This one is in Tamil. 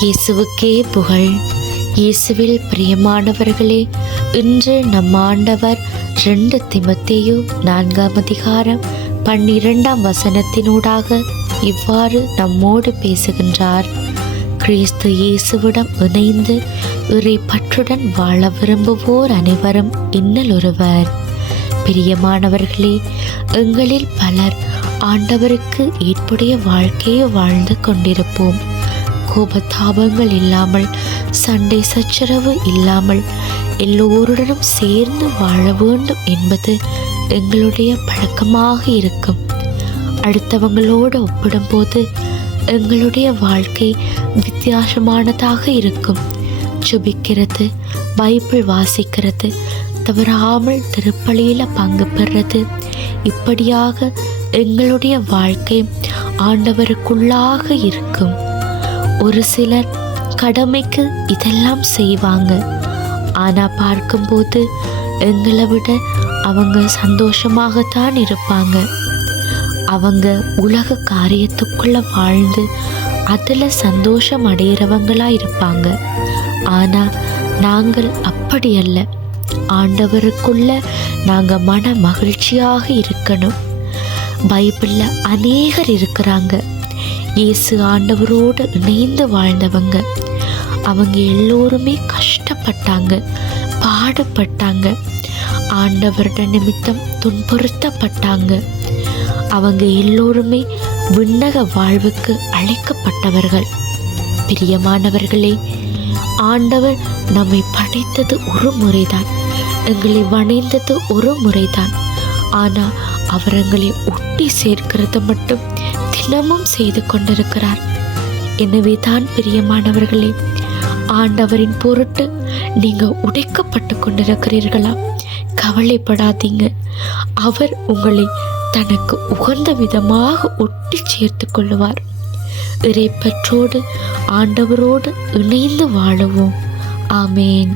இயேசுவுக்கே புகழ். இயேசுவில் பிரியமானவர்களே, இன்று நம் ஆண்டவர் 2 தீமோத்தேயு 4ஆம் அதிகாரம் 12ஆம் வசனத்தினூடாக இவ்வாறு நம்மோடு பேசுகின்றார். கிறிஸ்து இயேசுவிடம் இணைந்து இறை பற்றுடன் வாழ விரும்புவோர் அனைவரும் இன்னலொருவர். பிரியமானவர்களே, எங்களில் பலர் ஆண்டவருக்கு ஏற்புடைய வாழ்க்கையை வாழ்ந்து கொண்டிருப்போம். கோபதாபங்கள் இல்லாமல், சண்டை சச்சரவு இல்லாமல் எல்லோருடனும் சேர்ந்து வாழ வேண்டும் என்பது எங்களுடைய பழக்கமாக இருக்கும். அடுத்தவங்களோடு ஒப்பிடும்போது எங்களுடைய வாழ்க்கை வித்தியாசமானதாக இருக்கும். ஜெபிக்கிறது, பைபிள் வாசிக்கிறது, தவறாமல் திருப்பலியில் பங்கு பெறுறது, இப்படியாக எங்களுடைய வாழ்க்கை ஆண்டவருக்குள்ளாக இருக்கும். ஒரு சிலர் கடமைக்கு இதெல்லாம் செய்வாங்க, ஆனால் பார்க்கும்போது எங்களை விட அவங்க சந்தோஷமாகத்தான் இருப்பாங்க. அவங்க உலக காரியத்துக்குள்ள வாழ்ந்து அதில் சந்தோஷம் அடைகிறவங்களா இருப்பாங்க. ஆனால் நாங்கள் அப்படி அல்ல. ஆண்டவருக்குள்ள நாங்கள் மன மகிழ்ச்சியாக இருக்கணும். பைபிளில் அநேகர் இருக்கிறாங்க, இயேசு ஆண்டவரோடு இணைந்து வாழ்ந்தவங்க. அவங்க எல்லோருமே கஷ்டப்பட்டாங்க, பாடுபட்டாங்க, ஆண்டவருட நிமித்தம் துன்புறுத்தப்பட்டாங்க. அவங்க எல்லோருமே விண்ணக வாழ்வுக்கு அழைக்கப்பட்டவர்கள். பிரியமானவர்களே, ஆண்டவர் நம்மை படைத்தது ஒரு முறைதான், எங்களை வணைந்தது ஒரு முறைதான். ஆனால் அவர் எங்களை ஒட்டி சேர்க்கிறது மட்டும் தினமும் செய்து கொண்டிருக்கிறார். எனவே தான் பிரியமானவர்களே, ஆண்டவரின் பொருட்டு நீங்கள் உடைக்கப்பட்டு கொண்டிருக்கிறீர்களா? கவலைப்படாதீங்க. அவர் உங்களை தனக்கு உகந்த விதமாக ஒட்டி சேர்த்து கொள்ளுவார். இறைப்பற்றோடு ஆண்டவரோடு இணைந்து வாழுவோம். ஆமேன்.